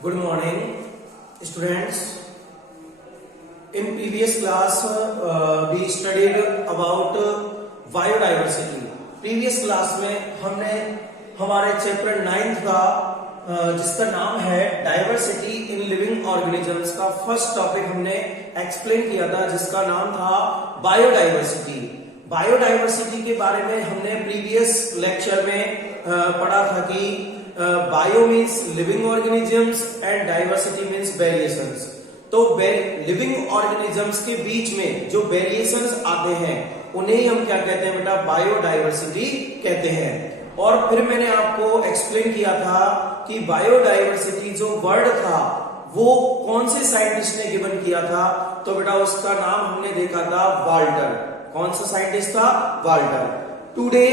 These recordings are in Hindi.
Good morning, students. In previous class, we studied about biodiversity. Previous class में हमने हमारे चैप्टर 9th का जिसका नाम है डाइवर्सिटी इन लिविंग ऑर्गेनिजम्स का फर्स्ट टॉपिक हमने एक्सप्लेन किया था, जिसका नाम था बायोडाइवर्सिटी। बायोडाइवर्सिटी के बारे में हमने प्रीवियस लेक्चर में पढ़ा था कि bio means living organisms and diversity means variations. तो लिविंग ऑर्गेनिजम्स के बीच में जो वेरिएशंस आते हैं उन्हें हम क्या कहते हैं बेटा? बायोडाइवर्सिटी कहते हैं। और फिर मैंने आपको एक्सप्लेन किया था कि बायोडाइवर्सिटी जो वर्ड था वो कौन से साइंटिस्ट ने गिवन किया था? तो बेटा उसका नाम हमने देखा था वाल्टर। कौन सा साइंटिस्ट था? Walter. Today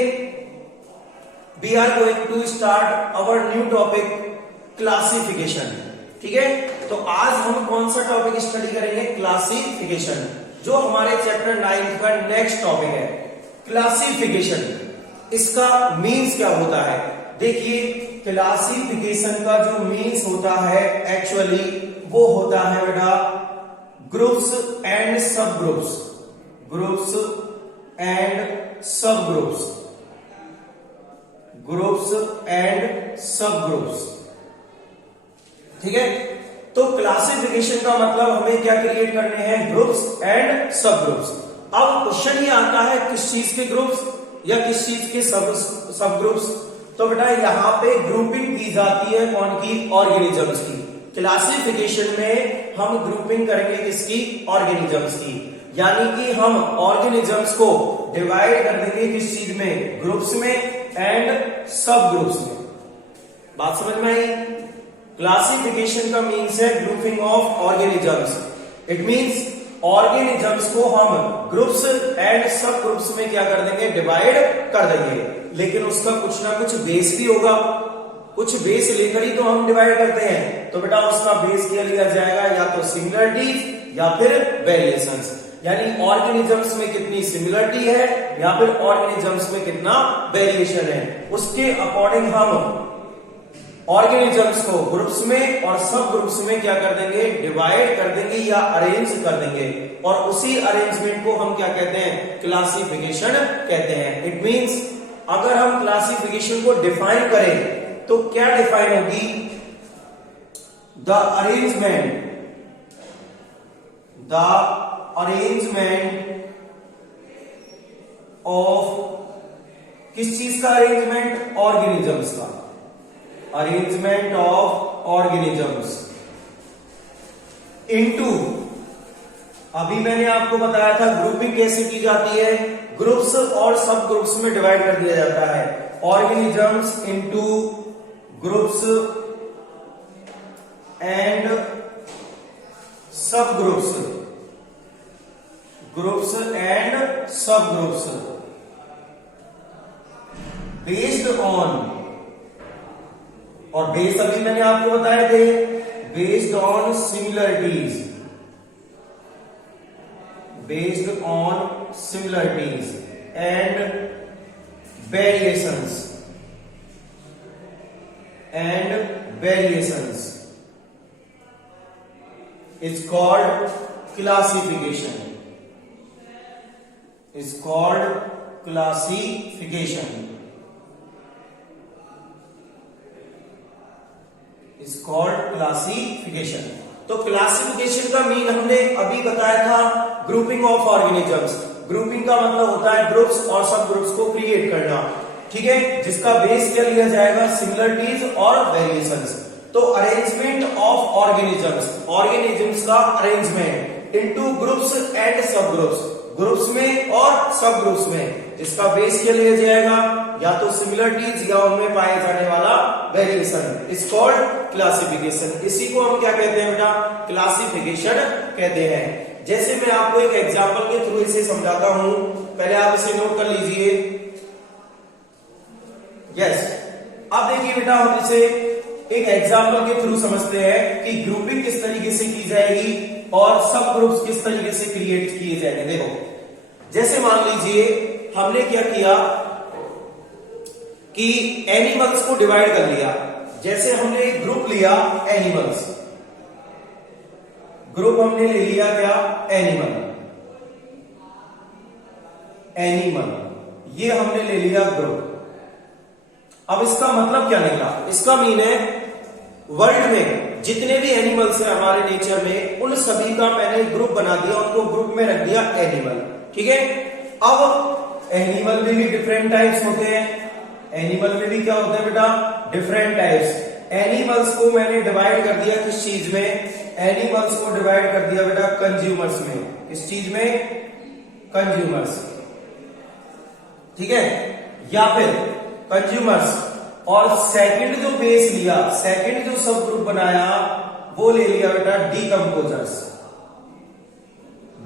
we are going to start our new topic classification. ठीक है, तो आज हम कौन सा टॉपिक स्टडी करेंगे? क्लासिफिकेशन, जो हमारे चैप्टर 9 का नेक्स्ट टॉपिक है। क्लासिफिकेशन इसका मीन्स क्या होता है? देखिए, क्लासिफिकेशन का जो मीन्स होता है एक्चुअली वो होता है बेटा ग्रुप्स एंड सब ग्रुप्स। ग्रुप्स एंड सब ग्रुप्स। ग्रुप्स एंड सब ग्रुप्स। ठीक है, तो क्लासिफिकेशन का मतलब हमें क्या क्रिएट करने हैं? ग्रुप्स एंड सब ग्रुप्स। अब क्वेश्चन ये आता है किस चीज के ग्रुप्स या किस चीज के सब ग्रुप्स? तो बेटा यहाँ पे ग्रुपिंग की जाती है कौन की? ऑर्गेनिजम्स की। क्लासिफिकेशन में हम ग्रुपिंग करेंगे किसकी? ऑर्गेनिजम्स की। यानी कि हम ऑर्गेनिजम्स को डिवाइड कर देंगे किस चीज में? ग्रुप्स में एंड सब ग्रुप्स में। बात समझ में आई? क्लासिफिकेशन का मीन्स है grouping of organisms. It means organisms को हम ग्रुप्स एंड सब ग्रुप्स में क्या कर देंगे? डिवाइड कर देंगे। लेकिन उसका कुछ ना कुछ बेस भी होगा, कुछ बेस लेकर ही तो हम डिवाइड करते हैं। तो बेटा उसका बेस क्या लिया जाएगा? या तो सिमिलरिटीज या फिर वेरिएशंस। यानी ऑर्गेनिजम्स में कितनी सिमिलरिटी है या फिर ऑर्गेनिजम्स में कितना वेरिएशन है, उसके अकॉर्डिंग हम ऑर्गेनिजम्स को ग्रुप्स में और सब ग्रुप्स में क्या कर देंगे? डिवाइड कर देंगे या अरेंज कर देंगे। और उसी अरेंजमेंट को हम क्या कहते हैं? क्लासिफिकेशन कहते हैं। इट मींस अगर हम क्लासिफिकेशन को डिफाइन करें तो क्या डिफाइन होगी? द अरेंजमेंट ऑफ किस चीज का अरेंजमेंट? ऑर्गेनिजम्स का। अरेंजमेंट ऑफ ऑर्गेनिजम्स इनटू, अभी मैंने आपको बताया था ग्रुपिंग कैसे की जाती है? ग्रुप्स और सब ग्रुप्स में डिवाइड कर दिया जाता है। ऑर्गेनिजम्स इनटू ग्रुप्स एंड सब ग्रुप्स। ग्रुप्स एंड सब ग्रुप्स बेस्ड ऑन, और बेस अभी मैंने आपको बताए थे, based on similarities. Based on similarities and variations is called classification. Is called classification. Is called classification. तो क्लासिफिकेशन का मीन हमने अभी बताया था ग्रुपिंग ऑफ ऑर्गेनिजम्स। ग्रुपिंग का मतलब होता है ग्रुप्स और सब ग्रुप्स को क्रिएट करना। ठीक है, जिसका बेस क्या लिया जाएगा? सिमिलरिटीज और वेरिएशंस। तो अरेंजमेंट ऑफ ऑर्गेनिजम्स, ऑर्गेनिजम्स का अरेंजमेंट इनटू ग्रुप्स एंड सब ग्रुप्स। ग्रुप्स में और सब ग्रुप्स में जिसका बेस क्या लिया जाएगा? या तो सिमिलरिटीज या उनमें पाए जाने वाला वेरिएशन। Is called classification. इसी को हम क्या कहते हैं बेटा? क्लासिफिकेशन कहते हैं। जैसे मैं आपको एक एग्जांपल के थ्रू इसे समझाता हूं, पहले आप इसे नोट कर लीजिए। यस, अब देखिए बेटा, हम इसे एक एग्जांपल के थ्रू समझते हैं कि ग्रुपिंग किस तरीके से की जाएगी और सब ग्रुप्स किस तरीके से क्रिएट किए जाएंगे। देखो, जैसे मान लीजिए हमने क्या किया कि एनिमल्स को डिवाइड कर लिया। जैसे हमने एक ग्रुप लिया एनिमल्स, ग्रुप हमने ले लिया क्या, एनिमल, एनिमल, ये हमने ले लिया ग्रुप। अब इसका मतलब क्या निकला, इसका मीन है वर्ल्ड में जितने भी एनिमल्स हैं हमारे नेचर में, उन सभी का मैंने ग्रुप बना दिया, उनको ग्रुप में रख दिया एनिमल। ठीक है, अब एनिमल में भी डिफरेंट टाइप्स होते हैं, एनिमल में भी क्या होते हैं बेटा, डिफरेंट टाइप्स। एनिमल्स को मैंने डिवाइड कर दिया किस चीज में, एनिमल्स को डिवाइड कर दिया बेटा कंज्यूमर्स में। किस चीज में, कंज्यूमर्स। ठीक है, या फिर कंज्यूमर्स, और सेकंड जो बेस लिया, सेकंड जो सब ग्रुप बनाया वो ले लिया बेटा डीकंपोजर्स,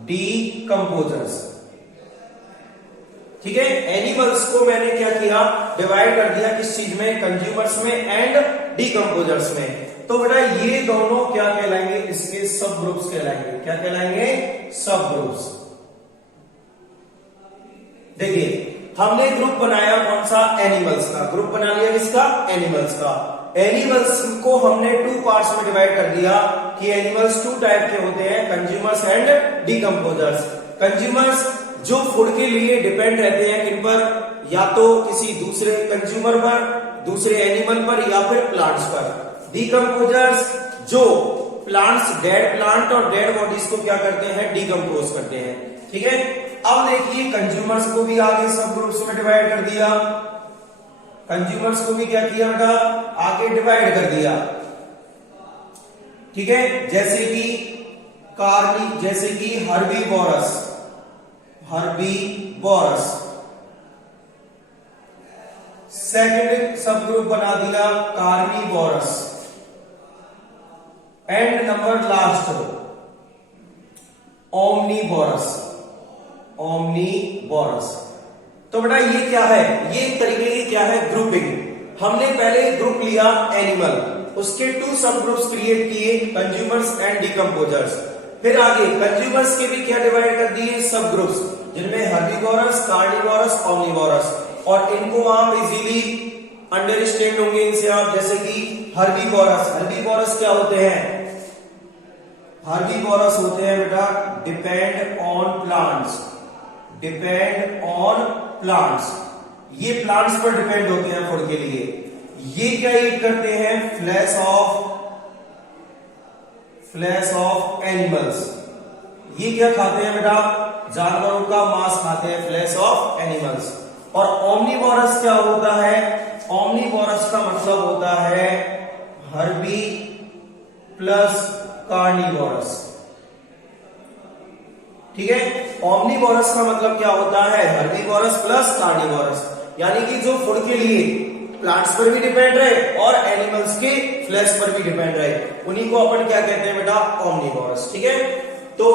डीकंपोजर्स। ठीक है, एनिमल्स को मैंने क्या किया, डिवाइड कर दिया किस चीज में, कंज्यूमर्स में एंड डीकंपोजर्स में। तो बेटा ये दोनों क्या कहलाएंगे, इसके सब ग्रुप्स कहलाएंगे। क्या कहलाएंगे, सब ग्रुप्स। देखिए हमने ग्रुप बनाया कौन सा, एनिमल्स का, ग्रुप बना लिया किसका, एनिमल्स का। एनिमल्स को हमने टू पार्ट्स में डिवाइड कर दिया कि एनिमल्स टू टाइप के होते हैं, कंज्यूमर्स एंड डीकंपोजर्स। कंज्यूमर्स जो फूड के लिए डिपेंड रहते हैं किन पर, या तो किसी दूसरे कंज्यूमर पर, दूसरे एनिमल पर, या फिर प्लांट्स पर। डीकंपोजर्स जो प्लांट्स, डेड प्लांट और डेड बॉडीज को क्या करते हैं, डीकंपोज करते हैं। ठीक है, अब देखिए कंज्यूमर्स को भी आगे सब ग्रुप्स में डिवाइड कर दिया, कंज्यूमर्स को भी क्या किया बेटा, आगे डिवाइड कर दिया। ठीक है, जैसे कि कार्नी, जैसे कि हर्बीवोरस, हर्बीवोरस। सेकंड सब ग्रुप बना दिया carnivorous, and number last omnivorous, omnivorous. तो बेटा ये क्या है, ये एक तरीके की क्या है, ग्रुपिंग। हमने पहले ग्रुप लिया एनिमल, उसके टू सब ग्रुप्स क्रिएट किए, कंज्यूमर्स एंड डीकंपोजर्स। फिर आगे कंज्यूमर्स के भी क्या डिवाइड कर दिए, सब ग्रुप्स, जिनमें हर्बीवोरस, कार्निवोरस, ओमनीवोरस। और इनको आप इजीली अंडरस्टैंड होंगे इनसे आप, जैसे कि हर्बीवोरस। हर्बीवोरस क्या होते हैं, हर्बीवोरस होते हैं बेटा depend on plants, depend on plants. ये प्लांट्स पर डिपेंड होते हैं फूड के लिए। ये क्या ईट करते हैं, फ्लैश ऑफ एनिमल्स। ये क्या खाते हैं बेटा, जानवरों का मांस खाते हैं, फ्लैश ऑफ एनिमल्स। और ओमनीवोरस क्या होता है, ओमनीवोरस का मतलब होता है हर्बी प्लस कार्निवोरस। ठीक है, ओमनीवोरस का मतलब क्या होता है, हर्बीवोरस प्लस कार्निवोरस, यानी कि जो फूड के लिए प्लांट्स पर भी डिपेंड रहे और एनिमल्स के फ्लैश पर भी डिपेंड रहे, उन्हीं को अपन क्या कहते हैं बेटा, ओमनीवोरस। ठीक है, तो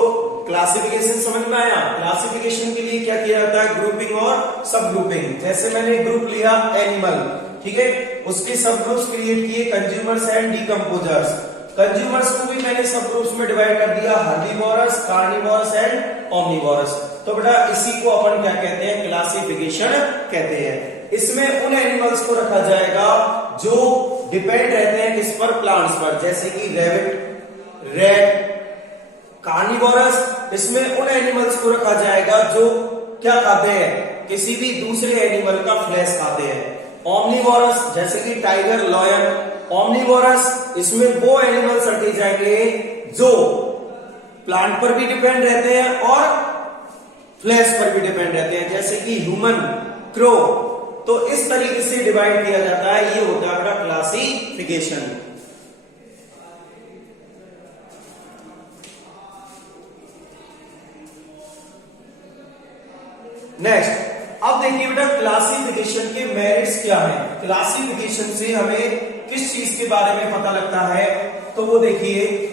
क्लासिफिकेशन समझ में आया। क्लासिफिकेशन के लिए क्या किया जाता है, ग्रुपिंग और सब ग्रुपिंग। जैसे मैंने ग्रुप लिया एनिमल, ठीक है, उसके सब ग्रुप्स क्रिएट किए, कंज्यूमर्स एंड डीकंपोजर्स। कंज्यूमर्स को भी मैंने सब ग्रुप्स में डिवाइड कर दिया, हर्बीवोरस, कार्निवोरस एंड ओमनीवोरस। तो बेटा इसी को अपन क्या कहते हैं, क्लासिफिकेशन कहते हैं। इसमें उन एनिमल्स को रखा जाएगा जो डिपेंड रहते हैं किस पर, प्लांट्स पर, जैसे कि रैबिट, रैट। कार्निवोरस, इसमें उन एनिमल्स को रखा जाएगा जो क्या खाते हैं, किसी भी दूसरे एनिमल का फ्लैश खाते हैं। ओमनीवोरस, जैसे कि टाइगर, लॉयन। ओमनीवोरस, इसमें वो एनिमल्स रखे जाएंगे जो प्लांट पर भी डिपेंड रहते हैं और फ्लैश पर भी डिपेंड रहते हैं, जैसे कि ह्यूमन, क्रो। तो इस तरीके से डिवाइड किया जाता है, ये होता है अपना क्लासिफिकेशन। नेक्स्ट, अब देखिए बेटा क्लासिफिकेशन के मेरिट्स क्या हैं। क्लासिफिकेशन से हमें किस चीज के बारे में पता लगता है, तो वो देखिए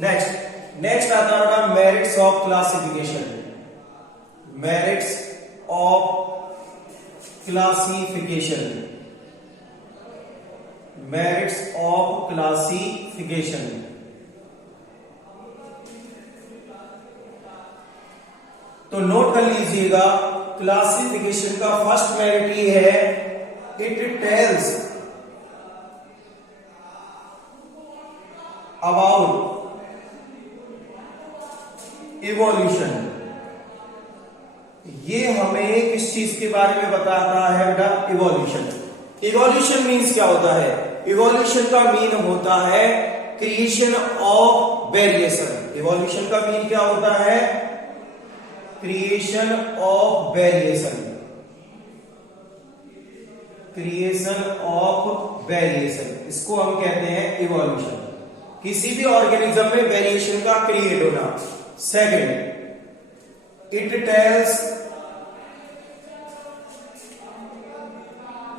नेक्स्ट आता है merits of classification. Merits of classification, merits of classification. तो नोट कर लीजिएगा क्लासिफिकेशन का फर्स्ट मेरिट ये है, इट टेल्स अबाउट इवोल्यूशन। ये हमें किस चीज के बारे में बताता है बेटा? इवोल्यूशन। इवोल्यूशन मीन्स क्या होता है? इवोल्यूशन का मीन होता है क्रिएशन ऑफ वेरिएशन। इवोल्यूशन का मीन क्या होता है? Creation of variation. Creation of variation, इसको हम कहते हैं इवोल्यूशन। किसी भी ऑर्गेनिज्म में वेरिएशन का क्रिएट होना। Second, it tells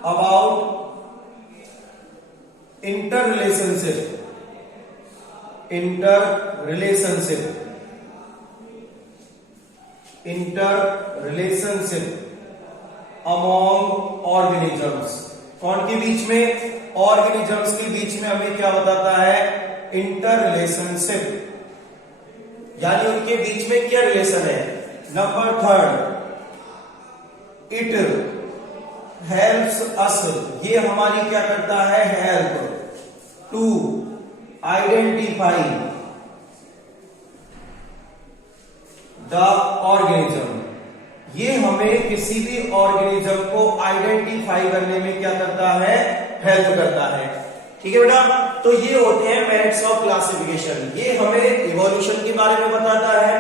about inter relationship among organisms. कौन के बीच में? ऑर्गेनिजम्स के बीच में हमें क्या बताता है? इंटर रिलेशनशिप, यानी उनके बीच में क्या रिलेशन है। Number third, it helps us, ये हमारी क्या करता है? Help to identify the organism. ये हमें किसी भी ऑर्गेनिज्म को आइडेंटिफाई करने में क्या करता है? हेल्प करता है। ठीक है बेटा, तो ये होते हैं मेरिट्स ऑफ क्लासिफिकेशन। ये हमें इवोल्यूशन के बारे में बताता है,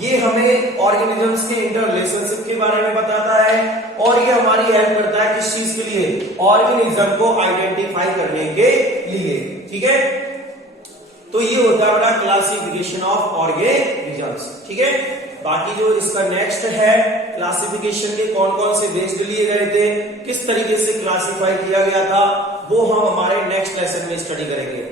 ये हमें ऑर्गेनिजम्स के इंटर रिलेशनशिप के बारे में बताता है, और ये हमारी हेल्प करता है किस चीज के लिए? ऑर्गेनिज्म को आइडेंटिफाई करने के लिए। ठीक है, तो ये होता है बेटा क्लासिफिकेशन ऑफ ऑर्गेनिजम्स। ठीक है, बाकी जो इसका नेक्स्ट है, क्लासिफिकेशन के कौन कौन से बेस्ड लिए गए थे, किस तरीके से क्लासिफाई किया गया था, वो हम हमारे नेक्स्ट लेसन में स्टडी करेंगे।